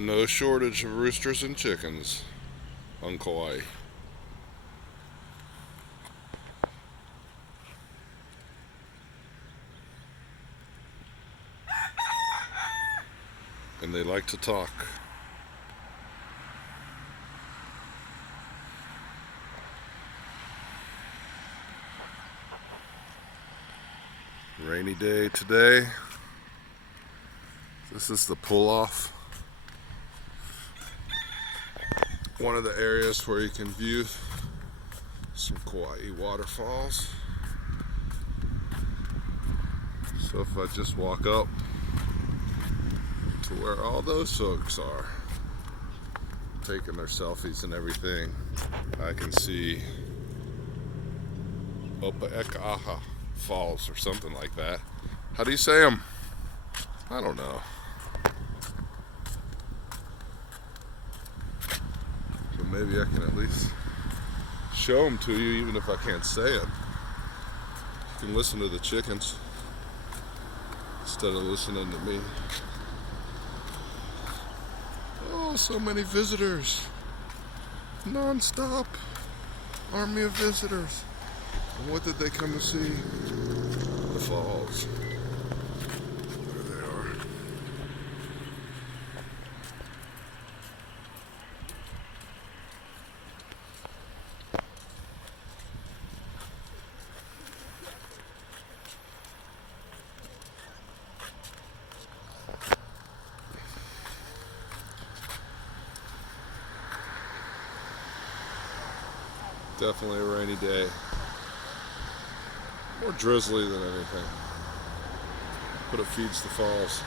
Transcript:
No shortage of roosters and chickens on Kauai. And they like to talk. Rainy day today. This is the pull-off. One of the areas where you can view some Kauai waterfalls. So if I just walk up to where all those folks are taking their selfies and everything, I can see Opa'ekaha Falls or something like that. How do you say them? I don't know. But maybe I can at least show them to you even if I can't say it. You can listen to the chickens instead of listening to me. Oh, so many visitors. Non-stop. Army of visitors. And what did they come to see? The falls. There they are. Definitely a rainy day. More drizzly than anything. But it feeds the falls.